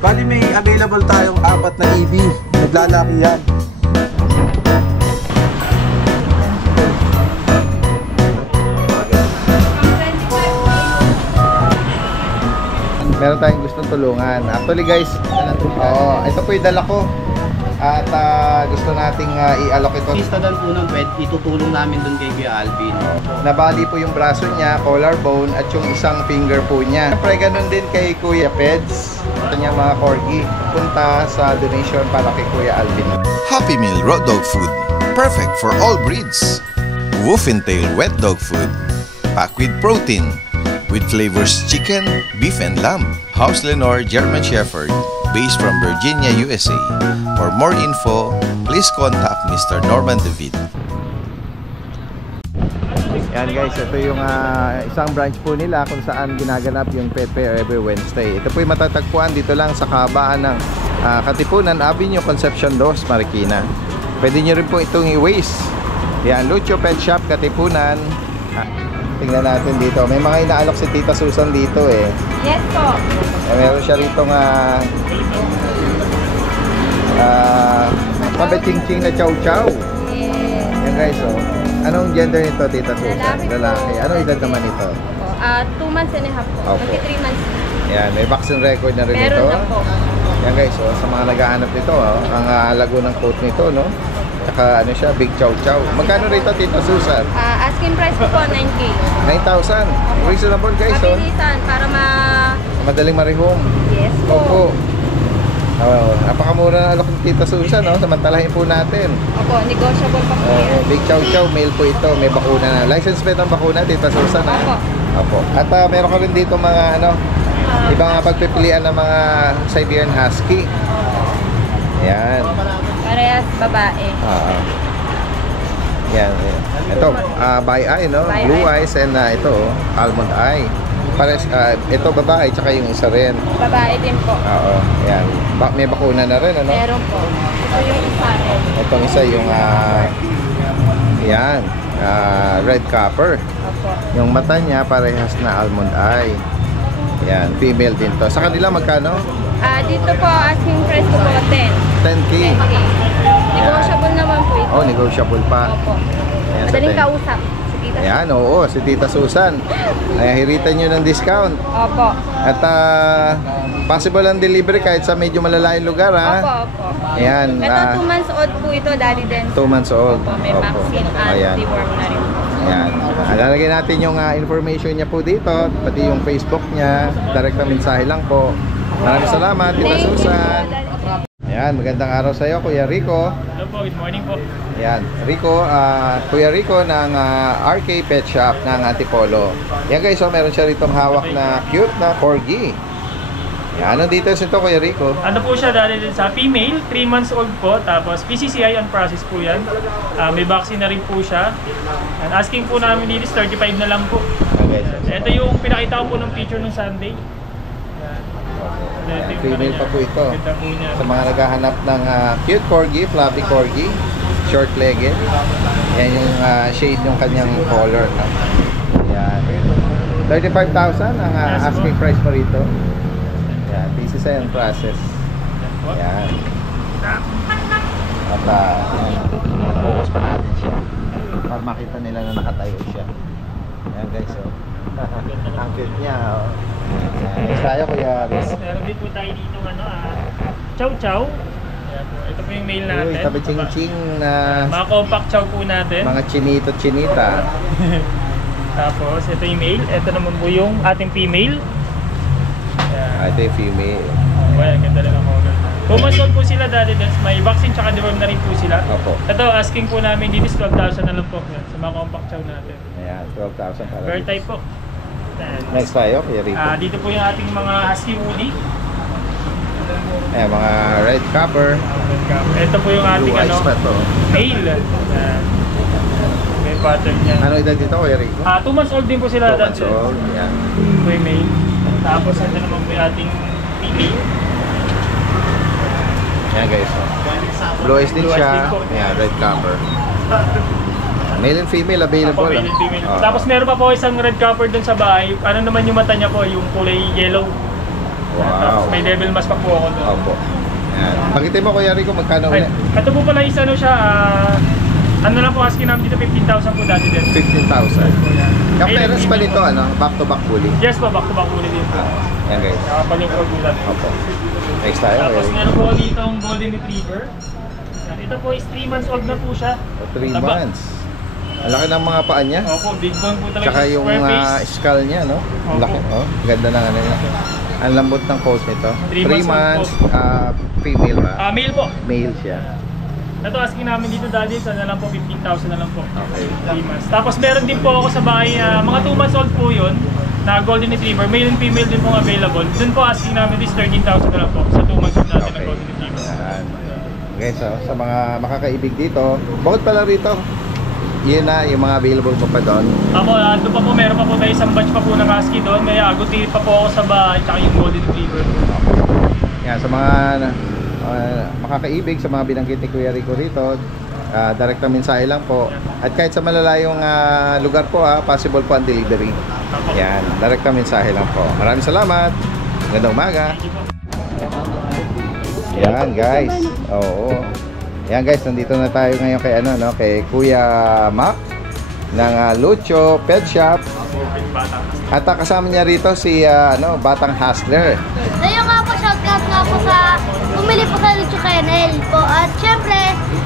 Bali may available tayong 4 na EB. Naglalaki yan. Meron tayong gustong tulungan. Actually guys, ito po yung dala ko. At gusto nating i-alok ito. Instadan po ng pet, itutulong namin dun kay Kuya Alvin. Nabali po yung braso niya, collarbone, at yung isang finger po niya. Siyempre ganun din kay Kuya Peds. Kanya mga corgi. Punta sa donation para kay Kuya Alvin. Happy Meal Raw Dog Food. Perfect for all breeds. Wolf and Tail Wet Dog Food. Packed with protein. With flavors chicken, beef, and lamb. House Lenore German Shepherd, based from Virginia, USA. For more info, please contact Mr. Norman David. Yan guys, ito yung isang branch po nila kung saan ginaganap yung Pet Fair every Wednesday. Ito po yung matatagpuan dito lang sa kabaan ng Katipunan Avenue, Concepcion 2, Marikina. Pwede nyo rin po itong i-waste. Yan, Lucio Pet Shop, Katipunan. Tingnan natin dito. May mga inaalok si Tita Susan dito eh. Yes po. Meron siya rito ching-ching na chow-chow. Yes. Yan guys, oh. Anong gender nito, Tita Susan? Lalaki. Anong edad naman ito? 2 months and a half po. Opo. 3 months. Yan, may vaccine record na rin ito. Meron na po. Yan guys, oh, sa mga naghahanap nito, oh, ang lago ng coat nito, no? Tsaka ano siya, big chow-chow. Magkano rito, Tita Susan? Asking price po 9K. 9,000. Reasonable guys, oh. Mabilisan para Madaling marihong. Yes po. Opo. Napakamura na alok ni Tita Susan, no? Samantalahin po natin. Opo, negotiable pa po yan. Big chow-chow, male po ito. May bakuna na. License plate ang bakuna, Tita Susan, ha? Opo. Opo. At meron ka rin dito mga ibang pagpipilian ng mga Siberian Husky. Yan. Parehas babae. Yan. Ito, by eye, no? Blue eyes and ito, almond eye. Pares, ito babae, tsaka yung isa rin. Babae din po. Oo, yan. May bakuna na rin, ano? Meron po. Ito yung isa. Itong isa yung, yan, red copper. Opo. Yung mata niya, parehas na almond eye. Yan, female din to. Sa kanila, magkano? Dito po, asking price ko po 10. 10K. 10K. Negotiable naman po ito. Oh, negotiable pa. Opo. Ayan, sa Madaling 10. kausap. Si Tita. Ayan, oo, si Tita Susan. Kaya hiritan nyo ng discount. Opo. At possible ang delivery kahit sa medyo malalayong lugar, ha? Opo, opo. Ayan. Ito 2 months old po ito, daddy din. 2 months old. Opo, may vaccine at Ayan. deworm na rin. Ayan. Lalagay natin yung information niya po dito, pati yung Facebook niya. Direct na mensahe lang po. Maraming salamat, Tita Thank you po, Susan. Daddy. Ayan, magandang araw sa iyo, Kuya Rico. Hello po, good morning po. Ayan, Rico, Kuya Rico ng RK Pet Shop ng Antipolo. Yan guys, so meron siya ritong hawak na cute na corgi. Yan, anong details ito, Kuya Rico? Ano po siya dahil sa female, 3 months old po, tapos PCCI on process po yan. May vaccine na rin po siya. And asking po namin dito is 35 na lang po. Okay, so, Ito yung pinakita ko po ng picture ng Sunday. Ito yung female pa po ito. Ganda po niya. Sa mga naghahanap ng cute corgi, fluffy corgi, short-legged. Yan yung shade ng kanyang color. No? Yan. 35,000 ang asking price mo rito. Yan, PCCI on process. Yan. At focus pa natin siya para makita nila na nakatayo siya. Yan guys, oh. Ang cute niya, oh. Next tayo, Kuya Riz. Meron din po tayo dito chow chow. Ito po yung male natin. Uy, tabi ching-ching na Mga compact chow po natin. mga chinito-chinita. Tapos ito yung male. Ito naman po yung ating female. Ito yung female. Well, ganda lang ako. 2 months old po sila dati, may vaccine tsaka deworm na rin po sila. Opo. Ito, asking po namin dito is 12,000 na lang po sa mga compact chow natin. Ayan, 12,000 para Bird dito. type po. Next tayo, Kuya Rico. Dito po yung ating mga husky woody. Ayan, mga red copper. Ito po yung ating Blue eyes pa to. male. May pattern niya. Ano edad dito, Kuya Rico? 2 months old din po 2 sila months dati. old. Ayan. Ito po yung male. Tapos ito naman po yung ating female. Ayan guys. Oh. Blue eyes din Blue eyes siya. din po. Ayan, red copper. Male and female available. Male and female. Oh. Tapos meron pa po isang red copper dun sa bahay. Ano naman yung mata niya po? Yung kulay yellow. Wow. May devil mask pa po ako doon. Opo. Yan. Pakitin mo Kuya Rico, magkano Ay, ulit? ito po pala is ano siya, ano lang po asking namin dito, 15,000 po dati din. 15,000. Yung Male and peras pa female nito, po. ano? Back to back bully. Yes po, back to back ulit din po. Yan guys. Nakapaling po natin. Opo. Next tayo. Tapos Kuya Rico. meron po dito ang golden retriever. Yan, ito po is 3 months old na po siya. 3 Taba. months. Ang laki ng mga paa niya. Opo, big bone po talaga. Tsaka yung square face. skull niya, no? Ang Opo. laki, oh. Ganda ng ano niya. Ang lambot ng pose nito. 3 3 months, female ba? Male po. Male siya. Ito asking namin dito dati, sa na lang po, 15,000 na lang po. Okay. 3 months. Tapos meron din po ako sa bahay, mga 2 months old po yun, na golden retriever. Male and female din pong available. Dun po asking namin is 13,000 na lang po sa 2 months old natin na Okay. golden retriever. Yan. Okay, so sa mga makakaibig dito, bukod pala rito, yun na yung mga available mo pa doon. Ako, doon pa po, meron pa po tayo isang batch pa po ng husky doon. May aguti pa po ako sa bahay, tsaka yung golden retriever. Yan, sa mga makakaibig, sa mga binanggit ni Kuya Rico rito, direct na mensahe lang po. At kahit sa malalayong lugar po, possible po ang delivery. Opo. Yan, direct na mensahe lang po. Maraming salamat. Magandang umaga. Yan guys. Oo. Yan guys, nandito na tayo ngayon kay ano no, kay Kuya Mac ng Lucho Pet Shop. At kasama niya rito si Batang Hustler. Ayun nga po, shoutout nga po sa bumili po sa Lucho Kennel po. At syempre,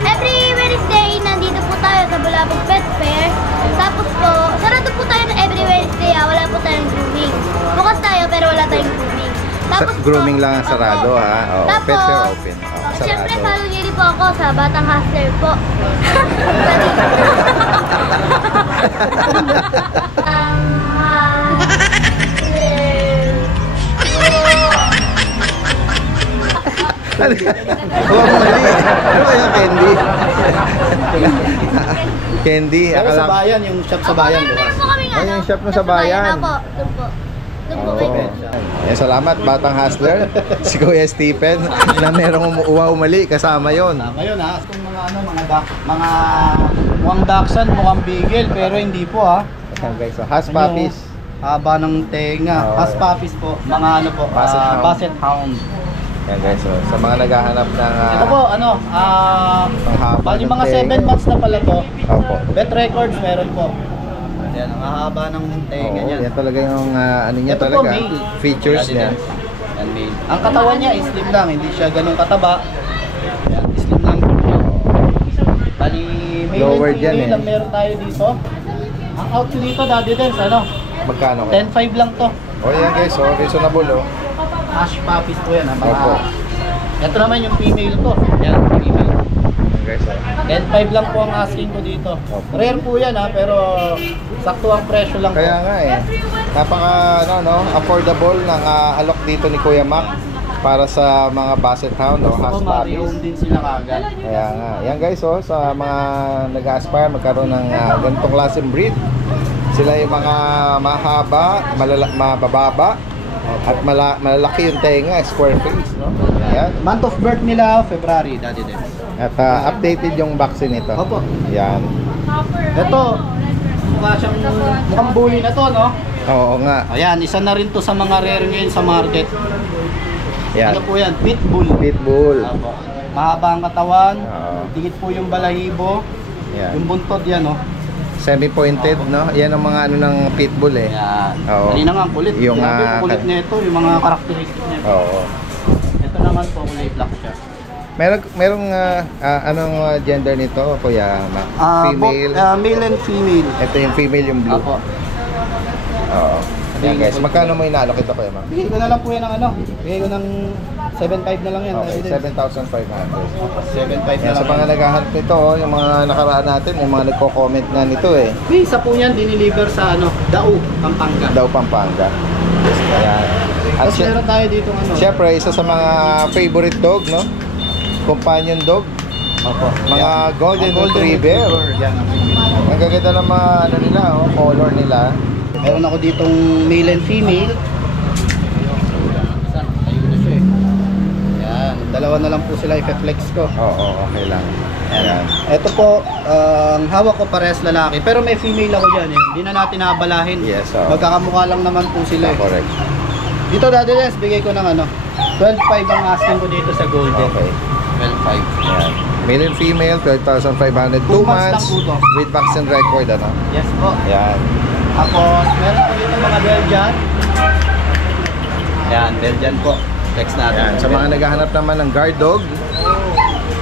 every Wednesday nandito po tayo sa Bulabog Pet Fair. Tapos po, sarado po tayo na every Wednesday, wala po tayong grooming. Bukas tayo pero wala tayong grooming. Tapos Grooming po, lang ang sarado opo. ha. Oh, Tapos, Pet Fair open. syempre, Sarado. follow niyo rin po ako sa Batang Hustler po. Huwag mali. Ano ba yung candy? Candy, Pero sa akala bayan, yung shop sa bayan, di ba? Meron po kami Ay, yung shop mo sa bayan. Opo, doon po. Doon po Oo. kayo. Salamat Batang Hustler. Si Kuya Stephen na merong umali kasama yon. Ngayon kung mga mga mukhang Dachshund, mukhang Beagle, pero hindi po Ayan guys, so Hush Puppies. Haba ng tenga. Oo. Hush Puppies po, mga Basset Hound. Basset Hound. Yan guys, so sa mga naghahanap ng Ito po, haba bali ng mga tenga. 7 months na pala to. Opo. Bet records meron po. Yan, ang haba ng tenga Oo, niya. yan talaga yung ano niya Ito po, talaga. male. Features niya. Yan, male. Ang katawan niya is slim lang, hindi siya ganun kataba. Yan, slim lang po siya. Bali, male Lowered and yan, female eh. lang meron tayo dito. Ang out dito, Daddy Dens, Magkano kayo? 10.5 lang to. Oh yan guys, so reasonable oh. Hush puppies po yan, mga... Opo. Ito naman yung female ko. Yan, female. Yan guys, oh. 10.5 lang po ang asking ko dito. Opo. Rare po yan pero sakto ang presyo lang Kaya po. nga eh. Napaka affordable ng alok dito ni Kuya Mac para sa mga Basset Hound o Gusto ko Hush ma-rehome Puppies. din sila kagad. Kaya nga. Yan guys, oh, sa mga nag-aspire magkaroon ng ganitong klaseng breed. Sila yung mga mahaba, mabababa, at malalaki yung tenga, square face, no? Yan. Month of birth nila, February, Daddy Dens. At updated yung vaccine nito. Opo. Yan. Ito, mukhang bully na to, no? Oo nga. Ayan, isa na rin to sa mga rare ngayon sa market. Yan. Ano po yan? Pitbull. Pitbull. Opo. Mahaba ang katawan, Oo. dikit po yung balahibo, Yan. yung buntod yan, no? Semi-pointed, no? Yan ang mga ano ng pitbull eh. Ayan. Oo. Kanina nga, ang kulit. Yung, Grabe yung kulit nito, yung mga karakteristik nito. Oo. Ito naman po, kulay black siya. Merong anong gender nito, Kuya Mac? Female. Male and female. Ito yung female, yung blue. Apo. Oo. Yan guys, magkano mo inaalok ito, Kuya Mac? Bigay ko na lang po yan ng ano. Bigay ko ng 7.5 na lang yan. Okay, 7,500. 7.5 na Yan, sa lang. mga naghahanap nito, yung mga nakaraan natin, yung mga nagko-comment nga nito eh. May isa po yan, diniliver sa ano, Dao, Pampanga. Daw Pampanga. Kaya, at Tapos meron tayo dito ano. syempre, isa sa mga favorite dog, no? Companion dog. Opo. Mga golden Ang retriever. Yan ang Ang gaganda ng mga ano nila, oh, color nila. Meron ako ditong male and female. Ayun na siya eh. Yan, dalawa na lang po sila i-flex ko. Oo, okay lang. Ayan. Ito po, ang hawak ko parehas lalaki. Pero may female ako dyan eh. Hindi na natin nabalahin. Yes, oo. Magkakamukha lang naman po sila eh. Correct. Dito Daddy Lens, bigay ko ng ano, 12.5 ang asking ko dito sa Golden. Okay. 12.5. Yan. Male and female, 12,500. 2 2 months months lang po to. with vaccine record, ano? Yes po. Yan. Tapos, meron po dito mga Belgian. Yan, Belgian po. Text natin. Yan. Sa mga naghahanap naman ng guard dog,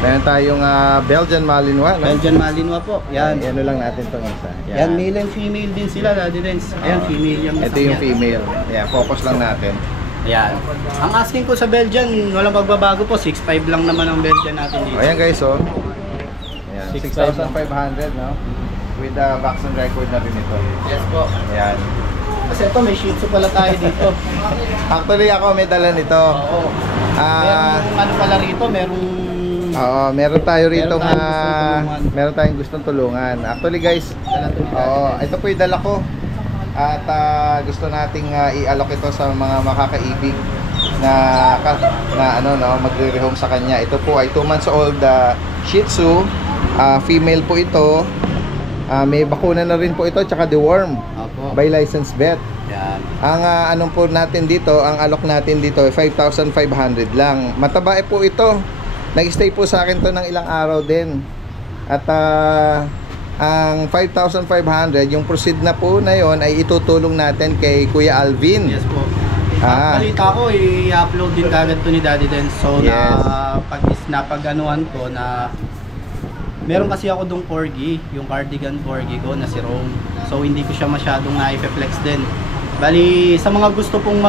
meron tayong Belgian Malinois, no? Belgian Malinois po. Yan. Ano lang natin itong isa. Yan, male and female din sila, Daddy Lens. Ayan, female yung Ito isang yung yan. female. Yan, focus lang natin. Ayan. Ang asking ko sa Belgian, walang pagbabago po. 6.5 lang naman ang Belgian natin dito. Ayan guys, oh. Ayan, 6,500, 6,500, no? With vaccine record na rin ito. Yes po. Ayan. Kasi ito, may Shih Tzu pala tayo dito. Actually, ako may dala nito. Oo. Merong ano pala rito, merong... Oo, meron tayo rito Meron tayong gustong tulungan. meron tayong gustong tulungan. Actually guys, ito po yung dala ko. At gusto nating i-allok ito sa mga makakaibig na magre-rehome sa kanya. Ito po ay 2 months old Shih Tzu. Female po ito. May bakuna na rin po ito, tsaka deworm Opo. by licensed vet. Yan. Ang anong po natin dito, ang alok natin dito ay 5,500 lang. Matabae po ito. Nag-stay po sa akin to ng ilang araw din. At ang 5,500, yung proceed na po na yon ay itutulong natin kay Kuya Alvin. Yes po. Balita ko, i-upload din kagad to ni Daddy Lens. So, Yes. napag-anuhan ko na meron kasi ako dong corgi, yung cardigan corgi ko na si Rome. So, hindi ko siya masyadong na-flex din. Bali, sa mga gusto pong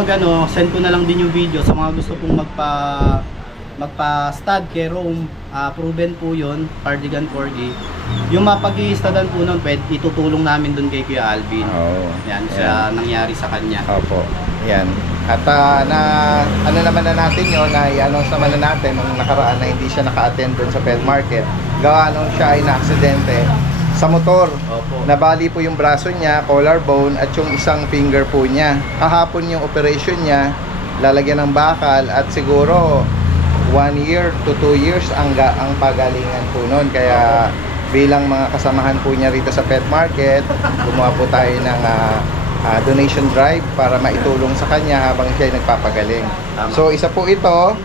send ko na lang din yung video. Sa mga gusto pong magpa-stud kay Rome, proven po yun, cardigan corgi. Yung mapag-i-studan po nun, itutulong namin dun kay Kuya Alvin. Oh, Yan, siya nangyari sa kanya. Opo. Yan. At ano naman na natin yun, na i-announce naman na natin nung nakaraan na hindi siya naka-attend dun sa pet market. Gawa nung siya ay na-aksidente sa motor. Opo. Nabali po yung braso niya, collarbone, at yung isang finger po niya. Kahapon yung operation niya, lalagyan ng bakal, at siguro 1 year to 2 years ang pagalingan po nun. Kaya bilang mga kasamahan po niya rito sa pet market, gumawa po tayo ng donation drive para maitulong sa kanya habang siya ay nagpapagaling. Tama. So isa po ito,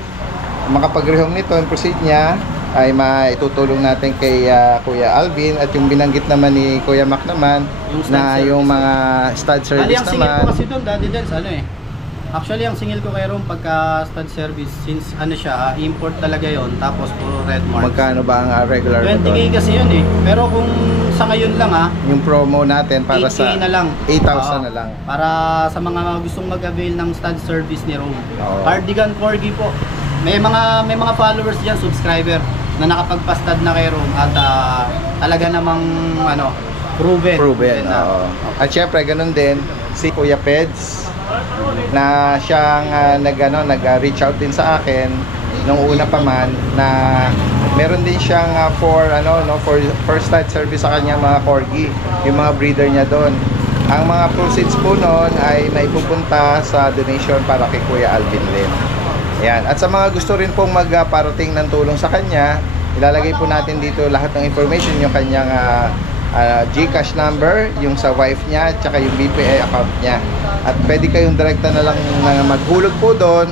makapag-rehome nito, yung proceed niya ay maitutulong natin kay Kuya Alvin, at yung binanggit naman ni Kuya Mac naman Yung stud na yung service. mga stud Bali, service ang singil naman. ko kasi doon, Daddy Dens, actually, ang singil ko kay Rome pagka stud service, since siya, import talaga yon, tapos puro red mark. Magkano ba ang regular mo 20k doon? kasi yun Pero kung sa ngayon lang Yung promo natin para 8K sa na lang. 8,000 na lang. Para sa mga gustong mag-avail ng stud service ni Rome. Oo. Cardigan corgi po. May mga followers diyan, subscriber na nakapagpa-stud na kay Rome at talaga namang proven na. Oo. At syempre ganun din si Kuya Peds na siyang nag-reach out din sa akin nung una pa man na meron din siyang for stud service sa kanya mga corgi, yung mga breeder niya doon. Ang mga proceeds po noon ay maipupunta sa donation para kay Kuya Alvin Lin. Yan. At sa mga gusto rin pong magparating ng tulong sa kanya, ilalagay po natin dito lahat ng information, yung kanyang GCash number, yung sa wife niya, tsaka yung BPI account niya. At pwede kayong direkta na lang maghulog po doon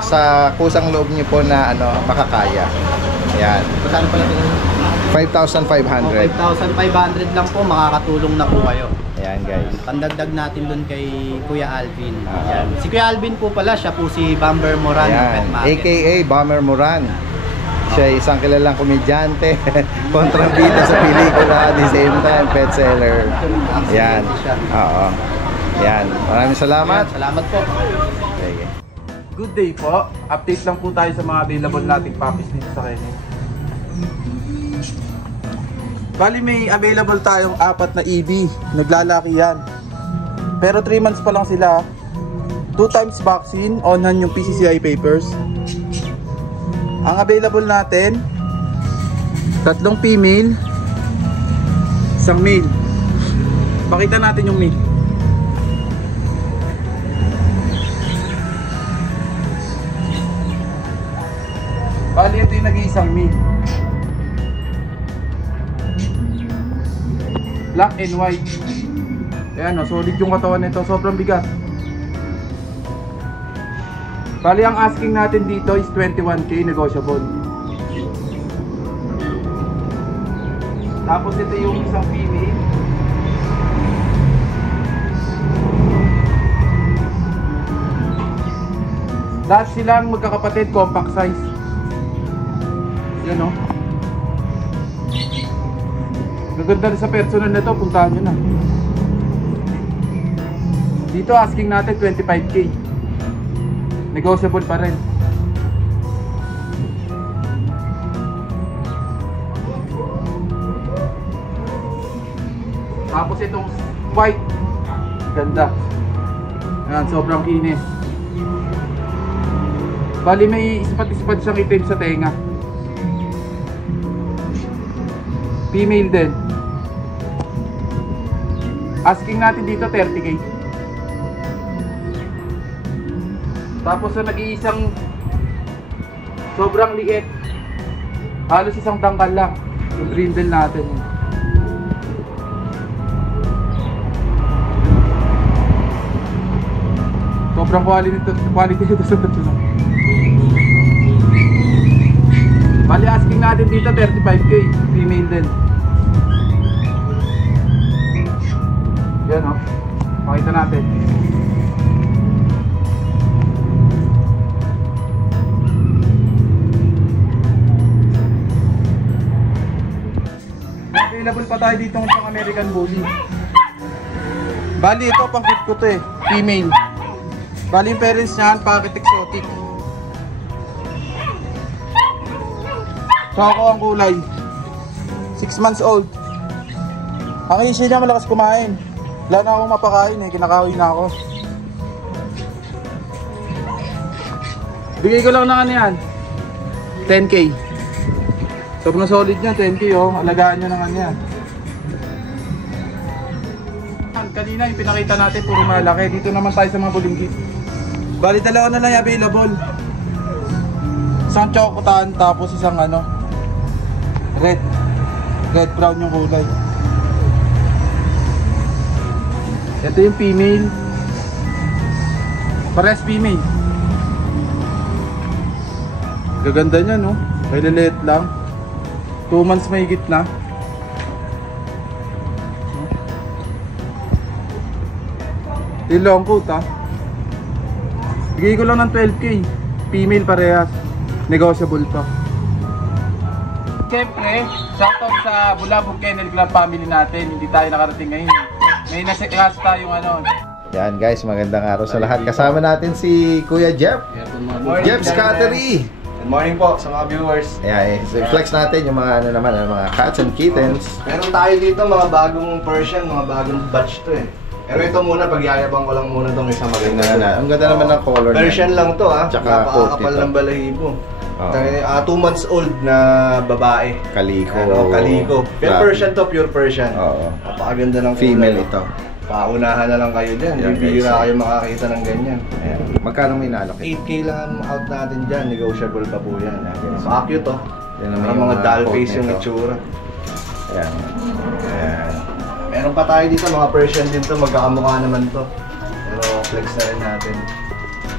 sa kusang loob niyo po na makakaya. Yan. Saan pala ito? 5,500. 5,500 lang po, makakatulong na po kayo. Ayan guys. Pandagdag natin dun kay Kuya Alvin. Yan. Si Kuya Alvin po pala, siya po si Bomber Moran ng Pet Ayan. Market. AKA Bomber Moran. Siya ay isang kilalang komedyante, kontrabida sa pelikula, at the same time pet seller. Yan. Oo. Yan. Maraming salamat. Yan, salamat po. Sige. Good day po. Update lang po tayo sa mga available nating puppies dito sa Kennel. Bali may available tayong 4 na EB. Naglalaki yan. Pero 3 months pa lang sila. 2 times vaccine, onhan yung PCCI papers. Ang available natin, 3 female, 1 male. Pakita natin yung male. Bali, ito yung nag-iisang male. Black and white. Ayan, solid yung katawan nito. Sobrang bigat. Bali, ang asking natin dito is 21K, negotiable. Tapos ito yung isang female. Lahat silang magkakapatid, compact size. Yan o. Gaganda na sa personal na to, puntahan nyo na. Dito asking natin 25K. Negotiable pa rin. Tapos itong white, ganda. Ayan, sobrang kinis. Bali may ispat-ispat siyang itim sa tenga. Female din. Asking natin dito 30K. Tapos sa nag-iisang sobrang liit, halos isang tangkal lang yung brindle natin. Sobrang quality nito sa tatlo. Bali asking natin dito 35K, female din. Yan o, pakita natin. Available pa tayo dito ng pang American Bully. Bali ito pang cute ko to eh, female. Bali yung parents niyan, pocket exotic. Saka ang kulay 6 months old. Ang issue niya malakas kumain. Wala na akong mapakain eh, kinakahoy na ako. Bigay ko lang ng ano yan 10K. Sobrang solid niya, 10K oh. Alagaan nyo ng ano yan. Kanina yung pinakita natin puro malaki. Dito naman tayo sa mga bulinggit. Bali dalawa na lang yung available. Isang chocotan tapos isang ano red brown yung kulay. Ito yung female. Pares female. Gaganda niya no. Maliliit lang. 2 months may higit na. Yung long coat ha. Bigay ko lang ng 12K. Female parehas. Negotiable pa. Siyempre, shoutout sa Bulabog Kennel Club family natin. Hindi tayo nakarating ngayon. May nasa class tayong ano. Yan guys, magandang araw sa lahat. Kasama natin si Kuya Jeff. Jeff's Cattery. Good morning po sa mga viewers. Ayan, flex natin yung mga ano naman, mga cats and kittens. Meron tayo dito mga bagong Persian, mga bagong batch to eh. Pero ito muna, pagyayabang ko lang muna itong isang maganda. Ang ganda naman ng color niya. Persian lang to ah. Tsaka napakakapal ng balahibo. 2 months old na babae. Kaliko. Kaliko. Pure Persian to, pure Persian. Oo. Napakaganda ng female ito. Paunahan na lang kayo dyan. Bibihira kayo makakita ng ganyan. Ayan. Magkano may naalok? 8K lang out natin dyan. Negotiable pa po yan. Cute to. Yan Parang mga doll face yung itsura. Ayan. Ayan. Meron pa tayo dito, mga Persian din to, magkakamukha naman to. Pero flex na rin natin.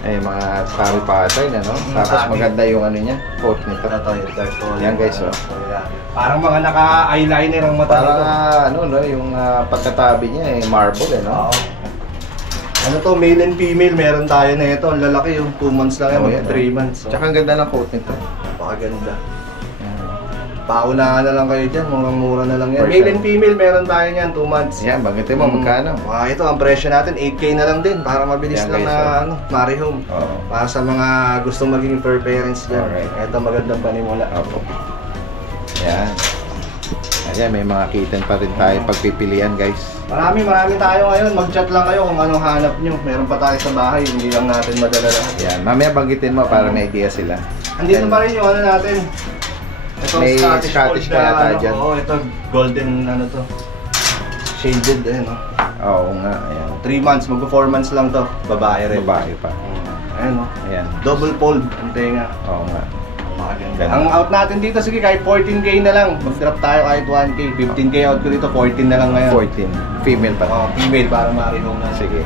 Ay, mga pari pattern, ano? Tapos maganda yung ano niya, coat nito. Ito yung dark color. Yan guys, oh. Parang mga naka-eyeliner ang mata nito. Parang ano, no, yung pagkatabi niya, marble, eh, no? Oo. Ano to, male and female, meron tayo na ito. Ang lalaki yung 2 months lang yan, 3 months. Tsaka ang ganda ng coat nito. Napakaganda. Paunahan na lang kayo dyan, murang-mura na lang yan. Male and female, meron tayo niyan, 2 months. Yan, banggitin mo, magkano? Ito, ang presyo natin, 8K na lang din, para mabilis lang na marihome. Para sa mga gustong maging fur parents dyan. Ito, magandang panimula. Opo. Yan. Ayan, may mga kitten pa rin tayo pagpipilian, guys. Marami tayo ngayon. Mag-chat lang kayo kung anong hanap nyo. Meron pa tayo sa bahay, hindi lang natin madala lahat. Yan, mamaya banggitin mo para may idea sila. Andito pa rin yung ano natin. Ito, may Scottish pa yata dyan. Oo, ito golden ano to. Shaded eh, no? Oo nga, ayan. 3 months, mag-4 months lang to. Babae rin. Babae pa. Ayan, no? Ayan. Double fold ang tenga. Oo nga. Maganda. Ang out natin dito, sige, kahit 14K na lang. Mag-drop tayo kahit 1K. 15K out ko dito, 14 na lang ngayon. 14. Female pa. Oo, female para marihong na. Sige.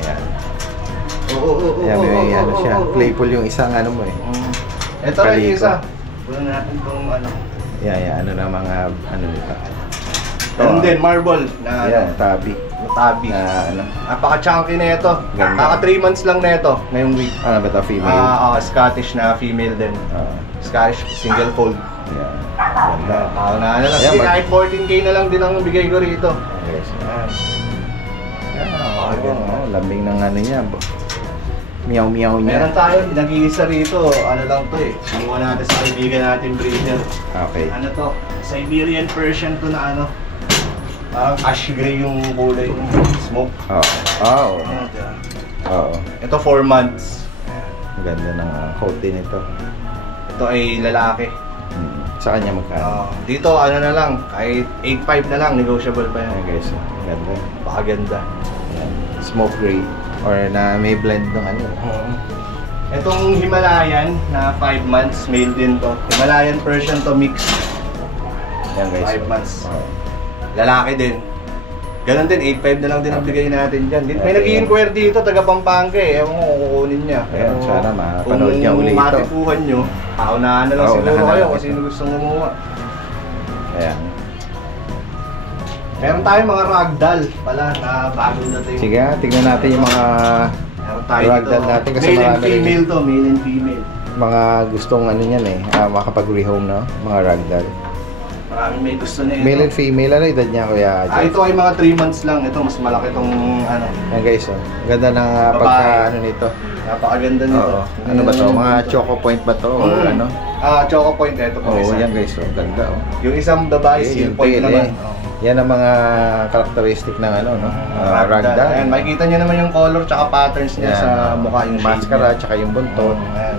Ayan. Yan, may ano siya. Playful yung isang ano mo eh. Ito rin yung Kaliko. isa. Puno natin itong ano. Yan, ano na mga ano nito. Ganun din, marble na Yan, tabi. tabi. Na ano. Napaka-chunky na ito. Ganda. Naka 3 months lang na ito ngayong week. Ano ba ito? Female? Scottish na female din. Scottish single fold. Yan. Ganda. Na ano lang. Ayan, Sige, kahit 14K na lang din ang bigay ko rito. Yes. Ayan. Lambing ng ano niya. Meow-meow niya. Meron tayo, nag-iisa rito. Ano lang to eh. Sinuha natin sa kaibigan natin breeder. Okay. Ano to? Siberian Persian to na ano. Parang ash gray yung kulay. Smoke. Oo. Oo. Ito 4 months. Ang ganda ng coat din ito. Ito ay lalaki. Sa kanya magkano? Dito ano na lang, kahit 8.5 na lang, negotiable pa yan. Ayan guys, ganda. Pakaganda. Smoke gray or na may blend ng ano. Itong Himalayan na 5 months, male din to. Himalayan Persian to mix. Ayan guys. 5 months. Lalaki din. Ganon din, 8.5 na lang din ang bigay natin dyan. May nag-i-inquire dito, taga Pampanga eh. Ewan ko kung kukunin niya. Ayan, sana mapanood niya uli ito. Kung matipuhan nyo, paunahan na lang siguro kayo kung sino gustong gumawa. Ayan. Meron tayong mga ragdoll pala na bagong dating. Sige, tignan natin yung mga Meron tayo ragdoll dito. natin kasi Male and marami rin female to, male and female. mga gustong ano yan eh, makapag-rehome no? Mga ragdoll. Maraming may gusto na ito. Male and female, ano edad niya kuya? Ito ay mga 3 months lang. Ito, mas malaki itong ano. Ayan guys, oh. Ganda ng Babae. pagka ano nito. Napakaganda nito. Oo. Ano ba to? Mga choco point ba to? Or ano? Choco point. Ito po Oo, isa. yan guys, oh. Ganda oh. Yung isang babae, seal Yung point tail, naman. Yan ang mga characteristic ng ano, no? Ragdoll. Ayan, makikita nyo naman yung color tsaka patterns niya sa mukha, yung mascara tsaka yung buntot. Ayan.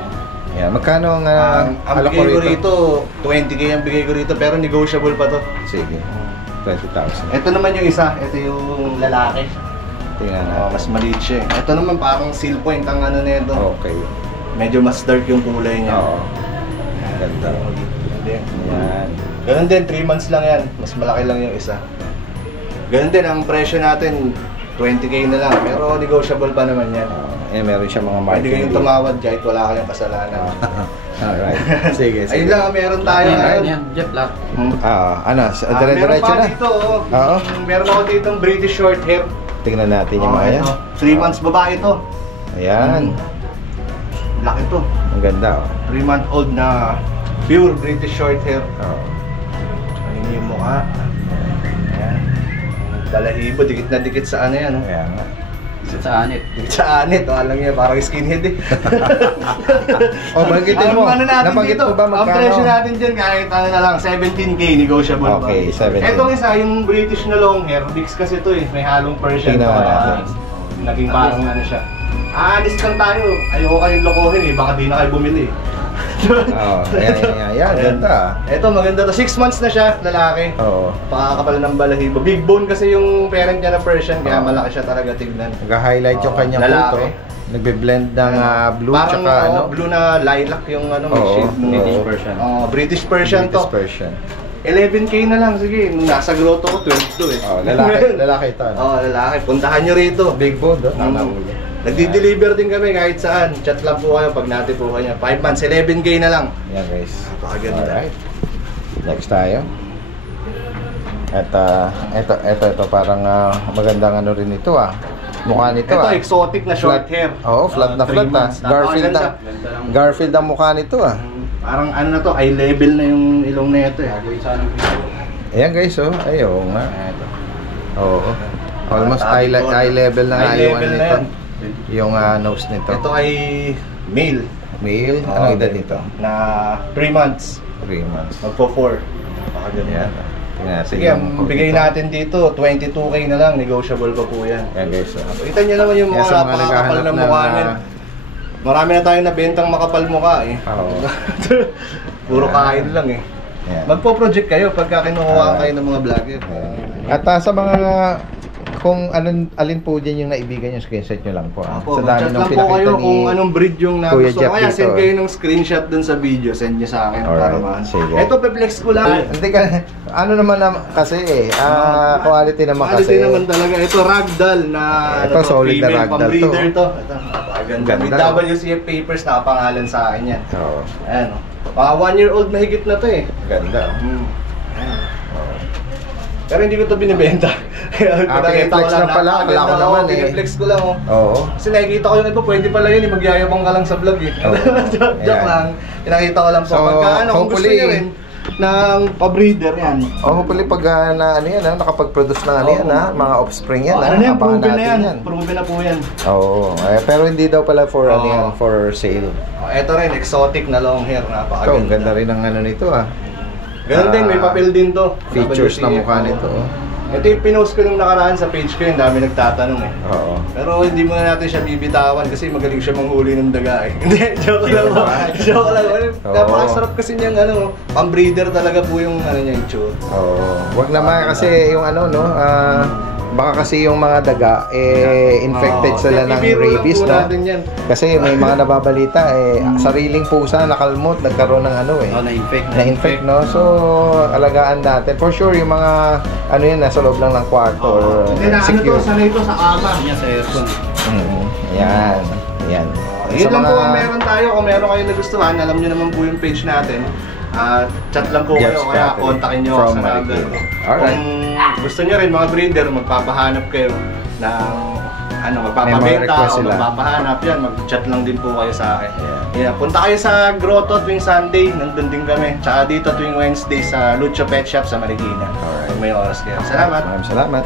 Yan, magkano ang Ang alak bigay ko mo rito, 20K ang bigay ko rito, pero negotiable pa to. Sige. 20,000. Ito naman yung isa, ito yung lalaki. Tingnan natin. Mas maliit siya eh. Ito naman parang seal point ang ano nito. Okay. Medyo mas dark yung kulay niya. Oo. Ganda. Yan. Ganun din, 3 months lang yan. Mas malaki lang yung isa. Ganun din, ang presyo natin, 20K na lang. Pero negotiable pa naman yan. Meron siya mga Pwede marketing. kayong tumawad kahit wala kayong kasalanan. Alright. Sige, sige. Ayun lang, meron tayo ngayon. Jet black. Ano, Meron dire-diretso pa na. dito, oh. Oo. Meron ako dito British short hair. Tingnan natin yung mga yan. 3 months babae ito. Ayan. Laki to. Ang ganda, oh. 3-month-old na pure British short hair. Oo. Ano yung mukha? Ayan. Balahibo, dikit na dikit sa ano yan. Ayan nga. Sa anit. Dikit sa anit, alam niya, parang skinhead eh. Banggitin mo. Ano natin Nabanggit dito? mo ba Ang magkano? presyo natin dyan kahit ano na lang, 17K negotiable pa. Okay, 17. Etong isa, yung British na long hair, mix kasi to eh, may halong Persian. Tingnan to, natin. naging parang ano siya. Aalis lang tayo, ayoko kayong lokohin eh, baka di na kayo bumili eh. Ayan, ganda. Ito, maganda to. 6 months na siya, lalaki. Oo. Pakakapal ng balahibo. Big bone kasi yung parent niya na Persian, kaya malaki siya talaga tignan. Nag-highlight yung kanyang lalaki. photo. Nagbe-blend ng blue Parang tsaka ano. blue na lilac yung ano, may Oo, shade nung British Persian. British Persian to. British Persian. 11K na lang, sige. Nung nasa grotto ko, 12 to eh. Lalaki ito. Lalaki. Puntahan nyo rito. Big bone, do? Nagdi-deliver din kami kahit saan. Chat lang po kayo pag natipuhan niya. 5 months, 11K na lang. Yan guys. Napakaganda. Alright. Next tayo. At ito parang magandang ano rin ito mukha nito Ito, exotic na short hair. Oo, flat na 3 flat months. Garfield na. Napakaganda. Garfield ang mukha nito Parang ano na to, eye level na yung ilong na ito eh. Ayan guys, ayaw nga. Oo. Almost eye level na Eye ayawan level na nito. yan. Yung nose nito. Ito ay male. Male? Anong edad nito? Na 3 months. 3 months. Magpo 4. Napakaganda. Yan. Tingnan natin Sige, yung ang bigay natin dito, 22K na lang, negotiable pa po yan. Yan guys. Kita nyo naman yung Yan mga sa mga napakakapal naghahanap na ng, mukha niya. Marami na tayong nabentang makapal mukha eh. Oo. Puro kain lang eh. Yan. Magpo-project kayo pagka kinukuha kayo ng mga vlogger. At sa mga Kung alin po dyan yung naibigan nyo, screenshot nyo lang po. Opo, Sa dami mag-chat nung lang po pinakita kayo ni kung anong breed yung Kuya nagusto. Jeff Kaya dito. send kayo ng screenshot dun sa video, send nyo sa akin. Alright, Para man. sige. Ito, pe-flex ko lang. Hindi ka, ano naman kasi quality naman kasi. Quality naman talaga. Ito, ragdoll na Ito, solid na female ragdoll pang-breeder to. to. Ito, napakaganda. Ganda. With WCF papers, nakapangalan sa akin yan. Oo. Ayan, o. Mga 1-year-old mahigit na to eh. Ganda. Ayan. Pero hindi ko to binibenta. piniflex na pala. Akala ko naman eh. Piniflex ko lang oh. Oo. Kasi nakikita ko yung iba, pwede pala yun, magyayabang ka lang sa vlog eh. Oo. Joke Ayan. lang. Pinakita ko lang po. So, Pagka kung gusto hopefully, niyo rin ng pa-breeder yan. Hopefully pag nakapag-produce ng mga offspring yan. Ano na yan, abangan proven na natin yan. Proven na po yan. Oo. Pero hindi daw pala for for sale. Ito rin, exotic na long hair. Ito, Napakaganda. ang ganda rin ng nito Ganun din, may papel din to. Features na WCF. mukha nito. Ito yung pinost ko nung nakaraan sa page ko, yung dami nagtatanong eh. Oo. Pero hindi muna natin siya bibitawan kasi magaling siya manghuli ng daga eh. Hindi, joke lang po. Joke lang. Napakasarap kasi niyang pang-breeder talaga po yung niya, yung chew. Oo. Wag naman kasi yung baka kasi yung mga daga infected sila ng rabies, no? Yan. Kasi may mga nababalita sariling pusa nakalmot, nagkaroon ng na-infect, no? So alagaan natin. For sure yung mga nasa loob lang ng kwarto or secure. Sanay ito sa kama niya sa aircon. Yan. Yun lang po ang meron tayo. Kung meron kayo nagustuhan, alam nyo naman po yung page natin. Chat lang po Jeff's kayo, kaya Cattery kontakin nyo from sa number. Marikina. Alright. Kung gusto nyo rin mga breeder, magpapahanap kayo ng magpapabenta request o sila. magpapahanap yan, mag-chat lang din po kayo sa akin. Yeah, punta kayo sa Grotto tuwing Sunday, nandun din kami. Tsaka dito tuwing Wednesday sa Lucho Pet Shop sa Marikina. Alright. May oras kayo. Salamat. Maraming salamat.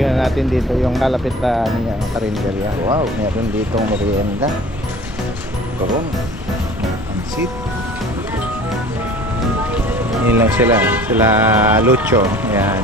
Tingnan natin dito yung kalapit na karinderya. Wow, meron ditong merienda. Turon. Pansit. Yun lang sila Lucho. Ayan.